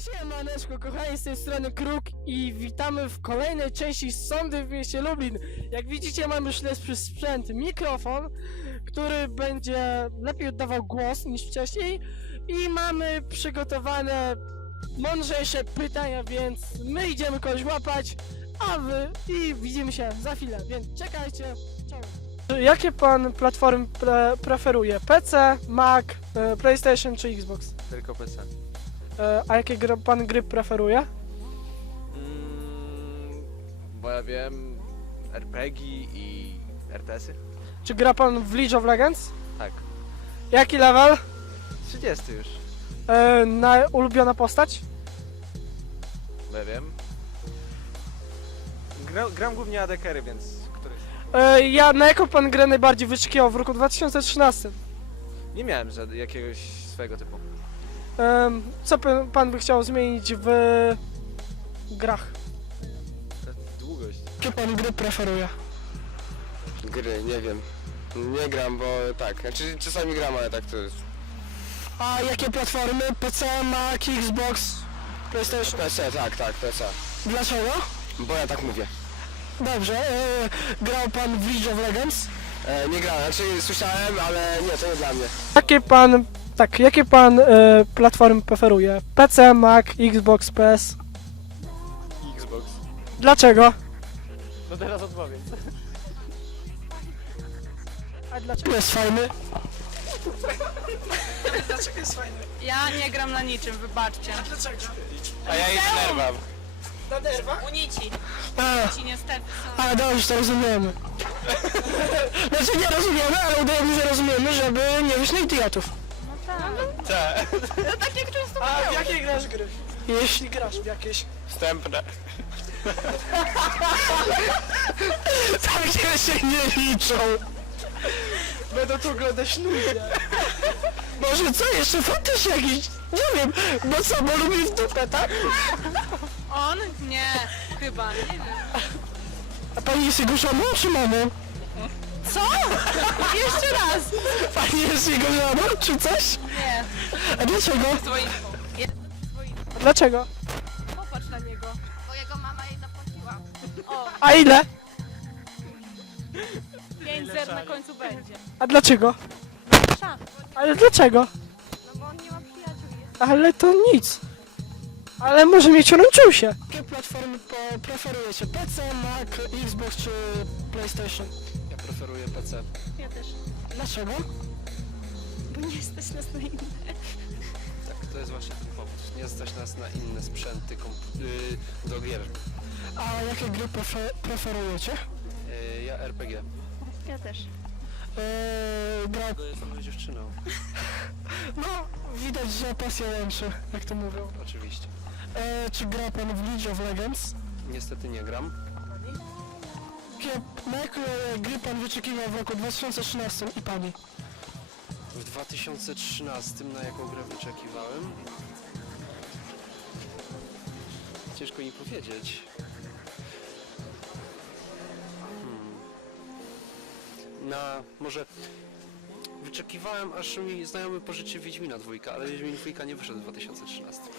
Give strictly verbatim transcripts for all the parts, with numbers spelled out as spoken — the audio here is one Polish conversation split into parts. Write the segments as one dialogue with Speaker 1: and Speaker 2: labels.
Speaker 1: Siemaneczko, kochani, z tej strony Kruk i witamy w kolejnej części Sądy w mieście Lublin. Jak widzicie, mamy już lepszy sprzęt, mikrofon, który będzie lepiej oddawał głos niż wcześniej i mamy przygotowane mądrzejsze pytania, więc my idziemy kogoś łapać, a wy i widzimy się za chwilę, więc czekajcie. Cześć. Jakie pan platformy pre preferuje? P C, Mac, e, PlayStation czy Xbox?
Speaker 2: Tylko P C.
Speaker 1: E, a jakie gry, pan gry preferuje?
Speaker 2: Mm, bo ja wiem, R P G i R T S-y.
Speaker 1: Czy gra pan w League of Legends?
Speaker 2: Tak.
Speaker 1: Jaki level?
Speaker 2: trzydziesty już,
Speaker 1: E, na ulubiona postać?
Speaker 2: bo ja wiem. Gra, gram głównie A D Carry, więc któryś.
Speaker 1: E, ja na jaką pan grę najbardziej wyczekiwał w roku dwa tysiące trzynastym?
Speaker 2: Nie miałem żad- jakiegoś swojego typu.
Speaker 1: E, co pan, pan by chciał zmienić w grach?
Speaker 2: Długość.
Speaker 1: Jakie pan gry preferuje?
Speaker 3: Gry, nie wiem. Nie gram, bo tak, znaczy czasami gram, ale tak to jest.
Speaker 1: A jakie platformy? P C, Mac, Xbox, PlayStation?
Speaker 3: P C, tak, tak, P C.
Speaker 1: Dlaczego?
Speaker 3: Bo ja tak mówię.
Speaker 1: Dobrze, e, grał pan w League of Legends?
Speaker 3: E, nie grałem, znaczy słyszałem, ale nie, to nie dla mnie.
Speaker 1: Jakie pan, tak, jakie pan e, platformy preferuje? P C, Mac, Xbox, P S?
Speaker 2: Xbox.
Speaker 1: Dlaczego?
Speaker 2: No teraz odpowiem.
Speaker 1: A dlaczego jest fajny? Dlaczego jest fajny?
Speaker 4: Ja nie gram na niczym, wybaczcie.
Speaker 1: Dlaczego?
Speaker 2: A ja ich nerwam.
Speaker 1: Na derwach?
Speaker 4: Unici.
Speaker 1: A,
Speaker 4: Ci niestety są.
Speaker 1: a dobrze, to rozumiemy. Znaczy nie rozumiemy, ale udajemy, że rozumiemy, żeby nie wyjść na idiotów.
Speaker 4: No tak.
Speaker 2: Tak.
Speaker 4: No tak jak często
Speaker 1: A w
Speaker 4: mówią.
Speaker 1: jakie grasz gry? Jeśli grasz w jakieś.
Speaker 2: Wstępne.
Speaker 1: Takie się nie liczą. Będą tu oglądać ludzie. Może co, jeszcze fetysz jakiś? Nie wiem, bo co, bo lubi w dupę, tak?
Speaker 4: On? Nie, chyba, nie wiem.
Speaker 1: A pani jest jego żoną czy mamą?
Speaker 4: Co? Jeszcze raz.
Speaker 1: Pani jest jego żoną czy coś?
Speaker 4: Nie.
Speaker 1: A dlaczego?
Speaker 4: Swoim. Jest swoim.
Speaker 1: A dlaczego?
Speaker 4: Popatrz na niego. Bo jego mama jej zapłaciła. O,
Speaker 1: A ile?
Speaker 4: pięć zer na końcu będzie.
Speaker 1: A dlaczego?
Speaker 4: Szaf.
Speaker 1: Ale dlaczego?
Speaker 4: No bo on nie ma przyjaciół. Jest.
Speaker 1: Ale to nic. Ale może mieć się. Jakie platformy po preferujecie? P C, Mac, Xbox czy PlayStation?
Speaker 2: Ja preferuję P C.
Speaker 4: Ja też.
Speaker 1: Dlaczego?
Speaker 4: Bo nie jesteś nas na inne.
Speaker 2: Tak, to jest właśnie ten powód. Nie stać nas na inne sprzęty komp- yy, do gier.
Speaker 1: A jakie gry prefer preferujecie?
Speaker 2: Yy, ja R P G.
Speaker 4: Ja też.
Speaker 1: Eee, gra...
Speaker 2: To jest moją dziewczyną.
Speaker 1: No, widać, że pasja łączy, jak to mówią.
Speaker 2: Oczywiście.
Speaker 1: Eee, czy gra pan w League of Legends?
Speaker 2: Niestety nie gram.
Speaker 1: Jakie, na jakie gry pan wyczekiwał w roku dwa tysiące trzynastym i pani?
Speaker 2: W dwa tysiące trzynastym na jaką grę wyczekiwałem? Ciężko mi powiedzieć. Hmm. Na może wyczekiwałem, aż mi znajomy pożyczy Wiedźmina dwójka, ale Wiedźmin dwójka nie wyszedł w dwa tysiące trzynastym.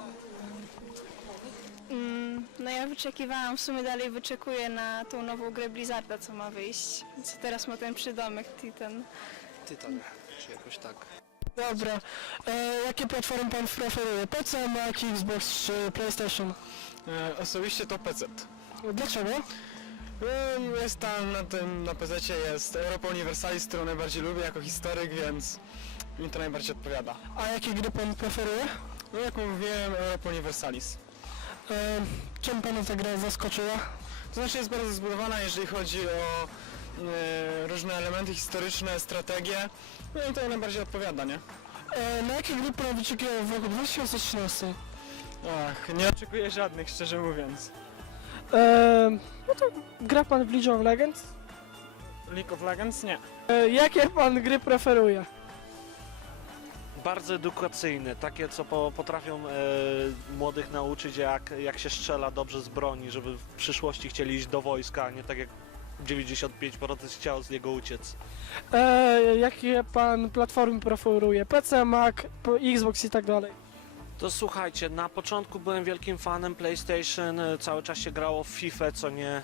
Speaker 5: Mm, no ja wyczekiwałam, w sumie dalej wyczekuję na tą nową grę Blizzarda, co ma wyjść. Co teraz ma ten przydomek Titan.
Speaker 2: Tytan, czy jakoś tak.
Speaker 1: Dobra. Eee, jakie platformy pan preferuje? P C, Mac, Xbox czy PlayStation?
Speaker 6: E, Osobiście to P C.
Speaker 1: Dlaczego?
Speaker 6: Ym, Jest tam na tym, na P C jest Europa Universalis, którą najbardziej lubię jako historyk, więc mi to najbardziej odpowiada.
Speaker 1: A jakie gry pan preferuje?
Speaker 6: No jak mówiłem, Europa Universalis.
Speaker 1: Eee, czym pana ta gra zaskoczyła?
Speaker 6: To znaczy jest bardzo zbudowana, jeżeli chodzi o e, różne elementy historyczne, strategie, no i to najbardziej odpowiada, nie?
Speaker 1: Eee, na jakie gry pan wyczekiwał w roku dwa tysiące trzynastym?
Speaker 6: Ach, nie oczekuję żadnych, szczerze mówiąc.
Speaker 1: Eee, no to gra pan w League of Legends?
Speaker 6: League of Legends? Nie.
Speaker 1: Eee, jakie pan gry preferuje?
Speaker 7: Bardzo edukacyjne, takie co po, potrafią e, młodych nauczyć jak, jak się strzela dobrze z broni, żeby w przyszłości chcieli iść do wojska, a nie tak jak dziewięćdziesiąt pięć procent chciało z niego uciec.
Speaker 1: Eee, jakie pan platformy preferuje? P C, Mac, Xbox i tak dalej?
Speaker 7: To słuchajcie, na początku byłem wielkim fanem PlayStation, e, cały czas się grało w FIFA, co nie?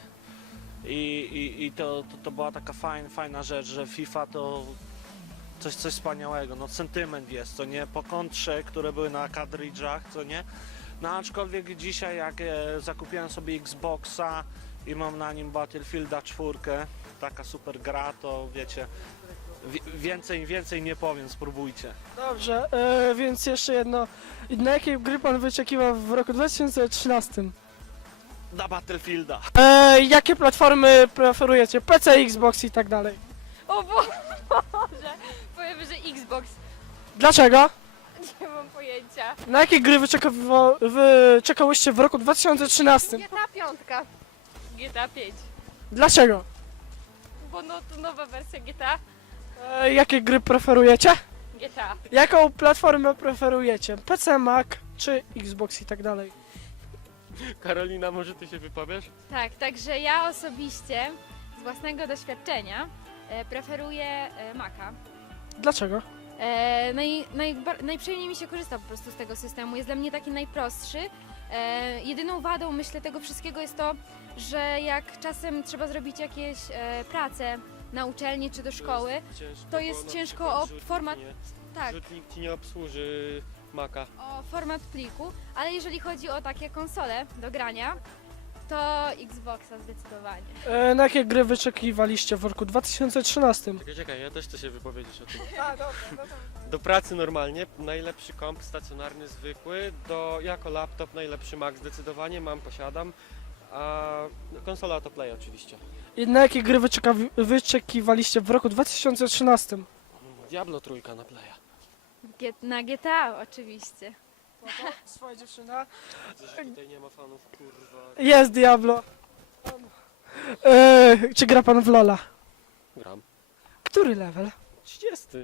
Speaker 7: I, i, i to, to, to była taka fajna, fajna rzecz, że FIFA to coś, coś wspaniałego, no sentyment jest, co nie? Po kontrze, które były na kadridżach, co nie? No aczkolwiek dzisiaj jak e, zakupiłem sobie Xboxa i mam na nim Battlefielda czwórkę, taka super gra, to wiecie, wi- więcej, więcej nie powiem, spróbujcie.
Speaker 1: Dobrze, e, więc jeszcze jedno. Na jakiej gry pan wyczekiwał w roku dwa tysiące trzynastym?
Speaker 7: Na Battlefielda!
Speaker 1: E, jakie platformy preferujecie? P C, Xbox i tak dalej.
Speaker 4: O Boże, powiem, że Xbox.
Speaker 1: Dlaczego?
Speaker 4: Nie mam pojęcia.
Speaker 1: Na jakie gry wyczekiwa- wyczekałyście w roku dwa tysiące trzynastym?
Speaker 4: G T A piątka. G T A pięć.
Speaker 1: Dlaczego?
Speaker 4: Bo no to nowa wersja G T A.
Speaker 1: E, jakie gry preferujecie?
Speaker 4: G T A.
Speaker 1: Jaką platformę preferujecie? P C, Mac czy Xbox i tak dalej?
Speaker 3: Karolina, może ty się wypowiesz?
Speaker 8: Tak, także ja osobiście z własnego doświadczenia e, preferuję e, Maca.
Speaker 1: Dlaczego?
Speaker 8: E, naj, najbar- najprzyjemniej mi się korzysta po prostu z tego systemu, jest dla mnie taki najprostszy. E, jedyną wadą, myślę, tego wszystkiego jest to, że jak czasem trzeba zrobić jakieś e, prace na uczelni czy do szkoły, to jest ciężko o format, tak,
Speaker 3: Rzutnik ci nie obsłuży Maca.
Speaker 8: o format pliku, ale jeżeli chodzi o takie konsole do grania, to Xboxa zdecydowanie.
Speaker 1: E, na jakie gry wyczekiwaliście w roku dwa tysiące trzynastym?
Speaker 3: Czekaj, czekaj, ja też chcę się wypowiedzieć o tym.
Speaker 1: A, dobra, no
Speaker 3: Do pracy normalnie, najlepszy komp stacjonarny, zwykły, do, jako laptop najlepszy Mac zdecydowanie, mam, posiadam, a konsola to Play oczywiście.
Speaker 1: I na jakie gry wyczeka- wyczekiwaliście w roku dwa tysiące trzynastym?
Speaker 3: Diablo trójka na Playa.
Speaker 8: G- na G T A oczywiście.
Speaker 1: Swoja dziewczyna.
Speaker 3: Że tutaj nie ma fanów, kurwa.
Speaker 1: Jest Diablo. E, czy gra pan w Lola?
Speaker 3: Gram.
Speaker 1: Który level?
Speaker 3: trzydziesty.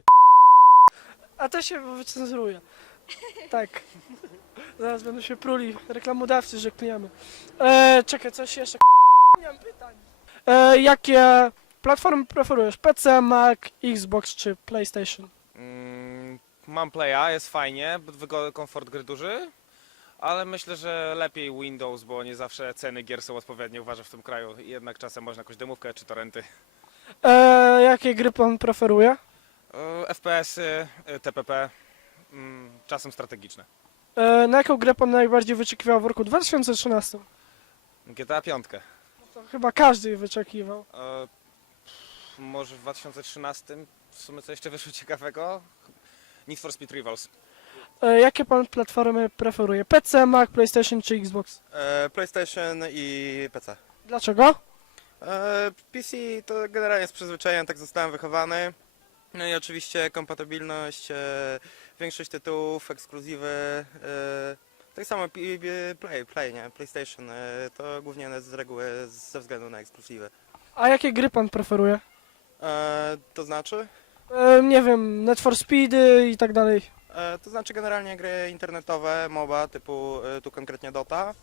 Speaker 1: A to się wycenzuruje. Tak. Zaraz będą się pruli reklamodawcy, że klejemy. E, czekaj, coś jeszcze. Nie mam pytań. E, jakie platformy preferujesz? P C, Mac, Xbox czy PlayStation?
Speaker 9: Mm, mam Playa, jest fajnie, wygo- komfort gry duży, ale myślę, że lepiej Windows, bo nie zawsze ceny gier są odpowiednie, uważam, w tym kraju. I jednak czasem można jakąś demówkę czy torrenty.
Speaker 1: E, jakie gry pan preferuje?
Speaker 9: E, F P S-y, e, T P P, mm, czasem strategiczne.
Speaker 1: E, na jaką grę pan najbardziej wyczekiwał w roku dwa tysiące trzynastym?
Speaker 9: G T A pięć.
Speaker 1: To chyba każdy wyczekiwał.
Speaker 9: E, może w dwa tysiące trzynastym w sumie co jeszcze wyszło ciekawego? Need for Speed Rivals.
Speaker 1: E, jakie pan platformy preferuje? P C, Mac, PlayStation czy Xbox?
Speaker 10: E, PlayStation i P C.
Speaker 1: Dlaczego?
Speaker 10: E, P C to generalnie z przyzwyczajeniem, tak zostałem wychowany. No i oczywiście kompatybilność, e, większość tytułów, ekskluzywy. E, tak samo P- P- Play, Play, nie? PlayStation. E, to głównie z reguły ze względu na ekskluzywy.
Speaker 1: A jakie gry pan preferuje?
Speaker 10: E, to znaczy?
Speaker 1: E, nie wiem, Need for Speedy i tak dalej.
Speaker 10: E, to znaczy generalnie gry internetowe, MOBA, typu e, tu konkretnie Dota.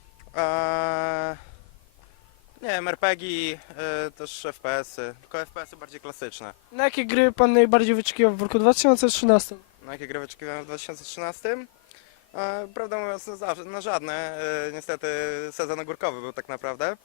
Speaker 10: E, nie wiem, R P G, e, też F P S-y, tylko F P S-y bardziej klasyczne.
Speaker 1: Na jakie gry pan najbardziej wyczekiwał w roku dwa tysiące trzynastym?
Speaker 10: Na jakie gry wyczekiwałem w dwa tysiące trzynastym? E, prawdę mówiąc, no, zawsze, no żadne. E, niestety sezon ogórkowy był tak naprawdę.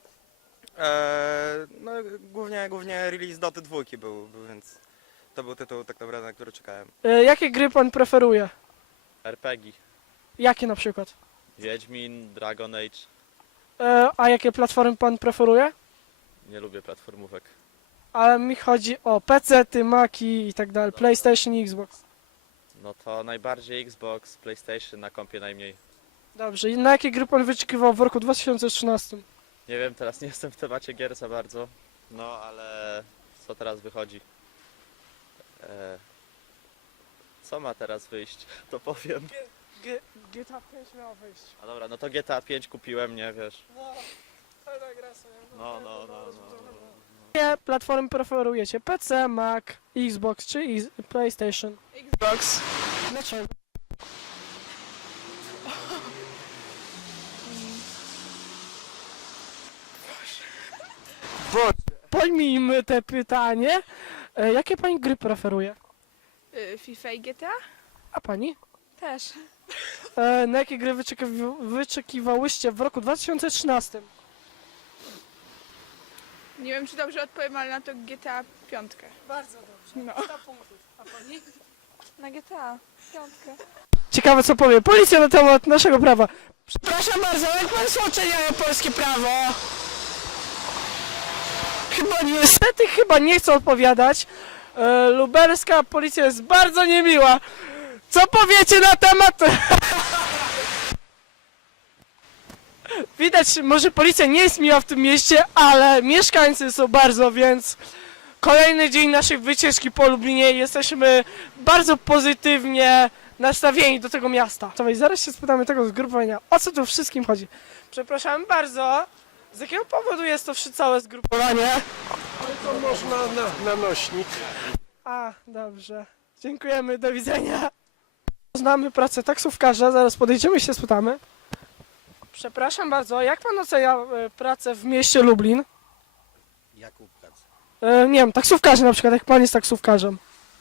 Speaker 10: E, no głównie, głównie release Doty dwójki był, był, więc to był tytuł tak naprawdę, na który czekałem.
Speaker 1: E, jakie gry pan preferuje?
Speaker 11: R P G,
Speaker 1: Jakie na przykład?
Speaker 11: Wiedźmin, Dragon Age.
Speaker 1: E, a jakie platformy pan preferuje?
Speaker 11: Nie lubię platformówek.
Speaker 1: Ale mi chodzi o P C, ty, Maki i tak dalej, PlayStation i Xbox.
Speaker 11: No to najbardziej Xbox, PlayStation, na kompie najmniej.
Speaker 1: Dobrze, i na jakie gry pan wyczekiwał w roku dwa tysiące trzynastym?
Speaker 11: Nie wiem, teraz nie jestem w temacie gier za bardzo. No ale co teraz wychodzi? E... Co ma teraz wyjść? To powiem.
Speaker 1: G- G T A pięć miało wyjść.
Speaker 11: A dobra, no to G T A pięć kupiłem, nie wiesz.
Speaker 1: No, fajna gra sobie.
Speaker 11: No, no, no, no.
Speaker 1: Jakie platformy preferujecie? P C, Mac, Xbox czy X- PlayStation?
Speaker 6: Xbox.
Speaker 1: Dlaczego? Pojmijmy te pytanie. E, jakie pani gry preferuje?
Speaker 5: FIFA i G T A?
Speaker 1: A pani?
Speaker 5: Też.
Speaker 1: E, na jakie gry wyczekiwa wyczekiwałyście w roku dwa tysiące trzynastym?
Speaker 5: Nie wiem, czy dobrze odpowiem, ale na to G T A pięć.
Speaker 1: Bardzo dobrze.
Speaker 5: No.
Speaker 1: sto punktów. A pani?
Speaker 5: Na G T A pięć.
Speaker 1: Ciekawe co powie policja na temat naszego prawa. Przepraszam bardzo, jak państwo oceniają polskie prawo? Chyba niestety chyba nie chcę odpowiadać. E, lubelska policja jest bardzo niemiła. Co powiecie na temat? Widać, może policja nie jest miła w tym mieście, ale mieszkańcy są bardzo, więc kolejny dzień naszej wycieczki po Lublinie. Jesteśmy bardzo pozytywnie nastawieni do tego miasta. Słuchaj, zaraz się spytamy tego zgrupowania, o co tu wszystkim chodzi. Przepraszam bardzo, z jakiego powodu jest to wszy- całe zgrupowanie?
Speaker 3: To można na, na nośnik.
Speaker 1: A, dobrze. Dziękujemy, do widzenia. Znamy pracę taksówkarza, zaraz podejdziemy i się spytamy. Przepraszam bardzo, jak pan ocenia e, pracę w mieście Lublin?
Speaker 12: Jaką pracę?
Speaker 1: E, nie wiem, taksówkarzy na przykład, jak pan jest taksówkarzem.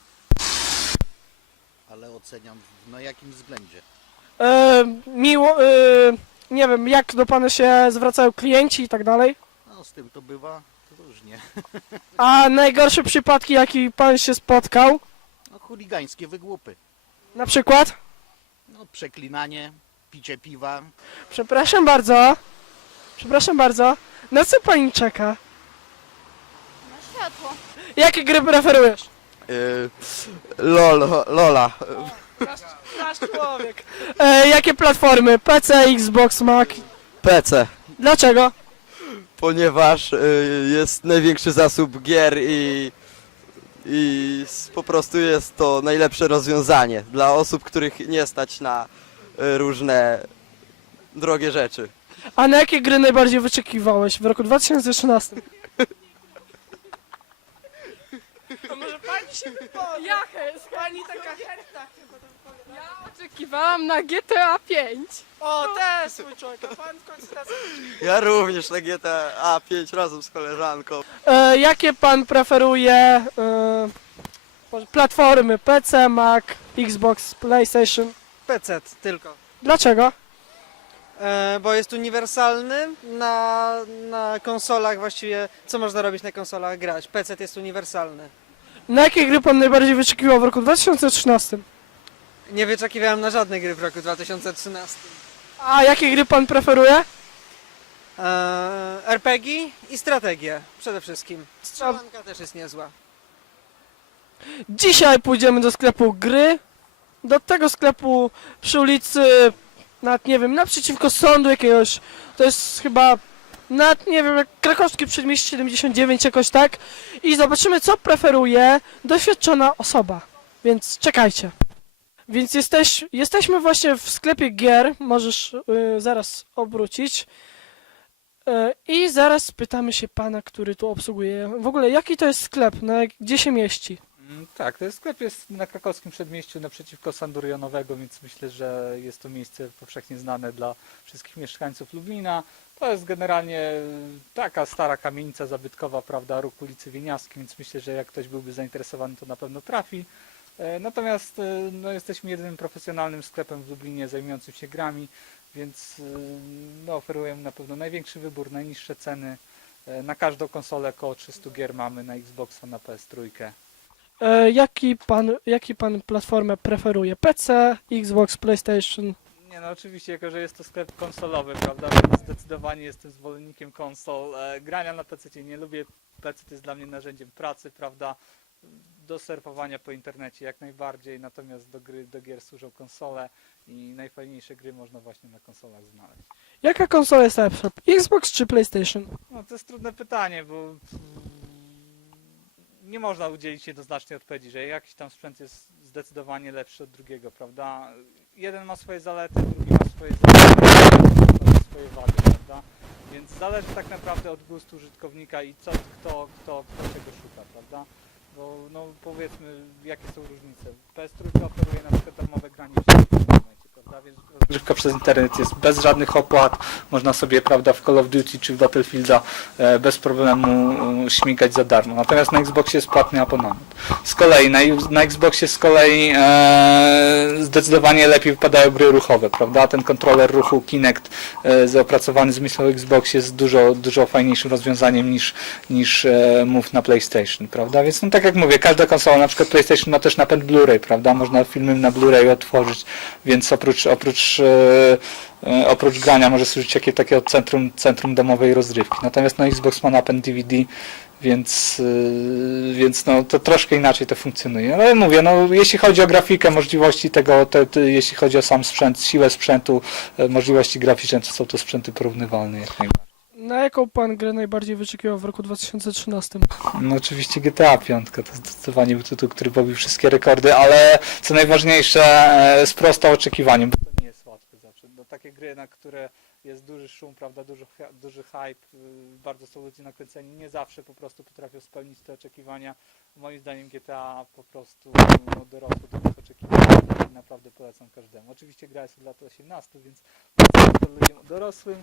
Speaker 12: Ale oceniam na jakim względzie?
Speaker 1: E, miło, e, nie wiem, jak do pana się zwracają klienci i tak dalej.
Speaker 12: No z tym to bywa różnie.
Speaker 1: A najgorsze przypadki, jaki pan się spotkał?
Speaker 12: No chuligańskie wygłupy.
Speaker 1: Na przykład?
Speaker 12: No przeklinanie, picie piwa.
Speaker 1: Przepraszam bardzo. Przepraszam bardzo. Na co pani czeka?
Speaker 4: Na światło.
Speaker 1: Jakie gry preferujesz?
Speaker 6: Yy, lol, Lola.
Speaker 1: Nasz człowiek. E, jakie platformy? P C, Xbox, Mac?
Speaker 6: P C,
Speaker 1: Dlaczego?
Speaker 6: ponieważ y, jest największy zasób gier i, i s- po prostu jest to najlepsze rozwiązanie dla osób, których nie stać na y, różne drogie rzeczy.
Speaker 1: A na jakie gry najbardziej wyczekiwałeś w roku dwa tysiące trzynastym? To może pani się wypowie? Jaka jest pani taka chętna?
Speaker 5: Ja oczekiwałam na G T A pięć.
Speaker 1: O, też mój człowiek, a pan w końcu nas...
Speaker 6: Ja również na G T A pięć razem z koleżanką.
Speaker 1: E, jakie pan preferuje e, może platformy? P C, Mac, Xbox, PlayStation?
Speaker 13: P C tylko,
Speaker 1: Dlaczego?
Speaker 13: e, bo jest uniwersalny na, na konsolach właściwie, co można robić na konsolach? Grać. P C jest uniwersalny.
Speaker 1: Na jakie gry pan najbardziej wyczekiwał w roku dwa tysiące trzynastym?
Speaker 13: Nie wyczekiwałem na żadne gry w roku dwa tysiące trzynastym.
Speaker 1: A jakie gry pan preferuje?
Speaker 13: E, R P G i strategię przede wszystkim. Strzelanka też jest niezła.
Speaker 1: Dzisiaj pójdziemy do sklepu gry. Do tego sklepu przy ulicy, nawet nie wiem, naprzeciwko sądu jakiegoś. To jest chyba, nawet nie wiem, jak Krakowskie Przedmieście siedemdziesiąt dziewięć, jakoś tak. I zobaczymy, co preferuje doświadczona osoba. Więc czekajcie. Więc jesteś, jesteśmy właśnie w sklepie gier. Możesz y, zaraz obrócić. Y, I zaraz spytamy się pana, który tu obsługuje. W ogóle, jaki to jest sklep? Na, gdzie się mieści?
Speaker 14: Tak, ten sklep jest na krakowskim przedmieściu naprzeciwko Sądu Rejonowego, więc myślę, że jest to miejsce powszechnie znane dla wszystkich mieszkańców Lublina. To jest generalnie taka stara kamienica zabytkowa, prawda, róg ulicy Wieniawskiej, więc myślę, że jak ktoś byłby zainteresowany, to na pewno trafi. E, Natomiast e, no, jesteśmy jedynym profesjonalnym sklepem w Lublinie zajmującym się grami, więc e, no, oferujemy na pewno największy wybór, najniższe ceny. E, Na każdą konsolę około trzysta gier mamy, na Xboxa, na P S trzy.
Speaker 1: E, jaki pan, jaki pan platformę preferuje? P C, Xbox, PlayStation?
Speaker 14: Nie no oczywiście, jako że jest to sklep konsolowy, prawda, więc zdecydowanie jestem zwolennikiem konsol. E, grania na P C nie lubię, P C jest dla mnie narzędziem pracy, prawda, do surfowania po internecie jak najbardziej, natomiast do gry, do gier służą konsole i najfajniejsze gry można właśnie na konsolach znaleźć.
Speaker 1: Jaka konsola jest lepsza? Xbox czy PlayStation?
Speaker 14: No to jest trudne pytanie, bo mm, nie można udzielić jednoznacznej odpowiedzi, że jakiś tam sprzęt jest zdecydowanie lepszy od drugiego, prawda? Jeden ma swoje zalety, drugi ma swoje zalety, swoje wady, prawda? Więc zależy tak naprawdę od gustu użytkownika i co, kto, kto, kto czego szuka, prawda? Bo no powiedzmy, jakie są różnice. P S trzy oferuje na przykład darmowe granie w sieci w tym momencie, prawda? Więc rozgrywka przez internet jest bez żadnych opłat, można sobie, prawda, w Call of Duty czy w Battlefielda e, bez problemu e, śmigać za darmo. Natomiast na Xboxie jest płatny abonament. Z kolei na, na Xboxie z kolei e, zdecydowanie lepiej wypadają gry ruchowe, prawda? Ten kontroler ruchu Kinect e, zaopracowany z myślą o Xboxie jest dużo, dużo fajniejszym rozwiązaniem niż, niż e, Move na PlayStation, prawda? Więc no tak jak mówię, każda konsola, na przykład PlayStation ma też napęd Blu-ray, prawda? Można filmy na Blu-ray otworzyć, więc oprócz, oprócz, e, e, oprócz grania może służyć jakie, takiego centrum, centrum domowej rozrywki. Natomiast no, Xbox ma napęd D V D, więc, yy, więc no, to troszkę inaczej to funkcjonuje. Ale mówię, no, jeśli chodzi o grafikę, możliwości tego, te, te, jeśli chodzi o sam sprzęt, siłę sprzętu, e, możliwości graficzne, to są to sprzęty porównywalne jak najbardziej.
Speaker 1: Na jaką pan grę najbardziej wyczekiwał w roku dwa tysiące trzynastym?
Speaker 14: No oczywiście G T A pięć, to zdecydowanie był tytuł, który pobił wszystkie rekordy, ale co najważniejsze, e, sprostał oczekiwaniom, bo to nie jest łatwe zawsze. No, takie gry, na które jest duży szum, prawda, duży, duży hype, y, bardzo są ludzie nakręceni, nie zawsze po prostu potrafią spełnić te oczekiwania. Moim zdaniem G T A po prostu no, dorosło do tych oczekiwań i naprawdę polecam każdemu. Oczywiście gra jest od lat osiemnastych, więc polecam to ludziom dorosłym.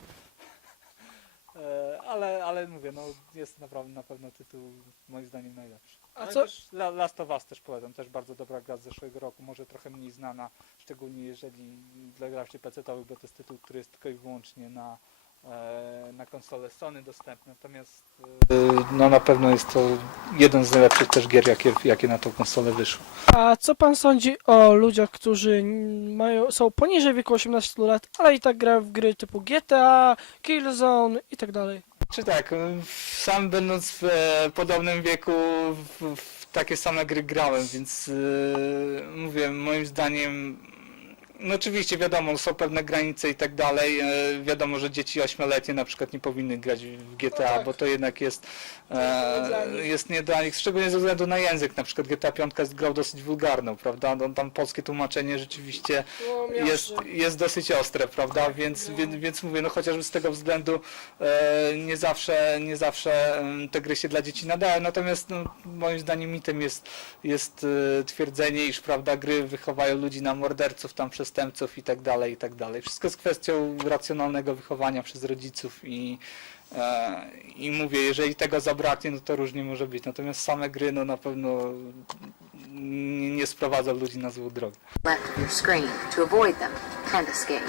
Speaker 14: E, ale, ale mówię, no jest naprawdę na pewno tytuł moim zdaniem najlepszy.
Speaker 1: A
Speaker 14: No i
Speaker 1: co-
Speaker 14: też La- Last of Us też polecam, też bardzo dobra gra z zeszłego roku, może trochę mniej znana, szczególnie jeżeli dla graczy pecetowych, bo to jest tytuł, który jest tylko i wyłącznie na, e, na konsolę Sony dostępny, natomiast e, no na pewno jest to jeden z najlepszych też gier, jakie, jakie na tą konsolę wyszły.
Speaker 1: A co pan sądzi o ludziach, którzy mają, są poniżej wieku osiemnastu lat, ale i tak grają w gry typu G T A, Killzone i tak dalej?
Speaker 14: Czy tak, sam będąc w e, podobnym wieku w, w takie same gry grałem, więc e, mówię, moim zdaniem, no oczywiście wiadomo, są pewne granice i tak dalej, e, wiadomo, że dzieci ośmioletnie na przykład nie powinny grać w G T A,
Speaker 1: No tak.
Speaker 14: bo to jednak jest,
Speaker 1: nie dla
Speaker 14: e,
Speaker 1: nich.
Speaker 14: jest nie dla nich, szczególnie ze względu na język, na przykład G T A pięć jest grą dosyć wulgarną, prawda, no, tam polskie tłumaczenie rzeczywiście
Speaker 1: No,
Speaker 14: jest, jest dosyć ostre, prawda, więc, więc, więc mówię, no chociażby z tego względu e, nie zawsze, nie zawsze em, te gry się dla dzieci nadają, natomiast no, moim zdaniem mitem jest, jest e, twierdzenie, iż prawda, gry wychowają ludzi na morderców, tam przestępców i tak dalej, i tak dalej. Wszystko jest kwestią racjonalnego wychowania przez rodziców i e, i mówię, jeżeli tego zabraknie, no to różnie może być, natomiast same gry no na pewno nie, nie sprowadzą ludzi na złą drogę.
Speaker 15: left of your screen to avoid them and escape.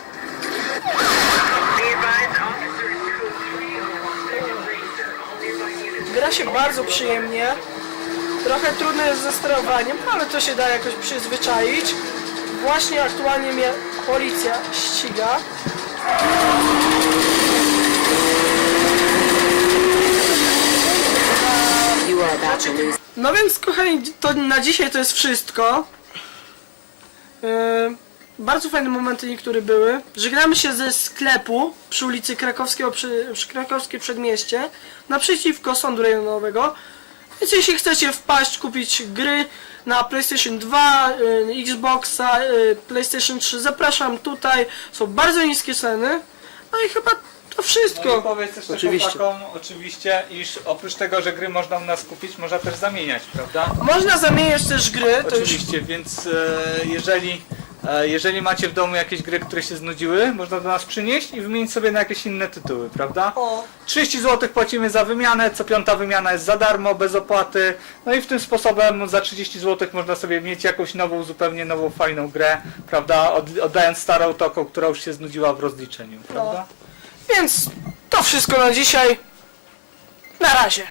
Speaker 1: Gra się bardzo przyjemnie, trochę trudne jest ze sterowaniem, ale to się da jakoś przyzwyczaić. Właśnie aktualnie mnie policja ściga.
Speaker 15: You are about to lose.
Speaker 1: No więc kochani, to na dzisiaj to jest wszystko. Yy, bardzo fajne momenty niektóre były. Żegnamy się ze sklepu przy ulicy Krakowskiego, przy, przy Krakowskie Przedmieście, naprzeciwko sądu rejonowego. Więc jeśli chcecie wpaść, kupić gry na PlayStation dwa, yy, Xboxa, yy, PlayStation trzy, zapraszam tutaj. Są bardzo niskie ceny. No i chyba to wszystko.
Speaker 14: No i powiedz jeszcze
Speaker 1: Oczywiście.
Speaker 14: chłopakom, oczywiście, iż oprócz tego, że gry można u nas kupić, można też zamieniać, prawda?
Speaker 1: Można zamieniać też gry. To już
Speaker 14: Oczywiście, więc e, jeżeli, e, jeżeli macie w domu jakieś gry, które się znudziły, można do nas przynieść i wymienić sobie na jakieś inne tytuły, prawda?
Speaker 1: O.
Speaker 14: trzydzieści złotych płacimy za wymianę, co piąta wymiana jest za darmo, bez opłaty. No i w tym sposobem za trzydzieści złotych można sobie mieć jakąś nową, zupełnie nową, fajną grę, prawda? Od, oddając starą taką, która już się znudziła w rozliczeniu, prawda?
Speaker 1: Więc to wszystko na dzisiaj. Na razie.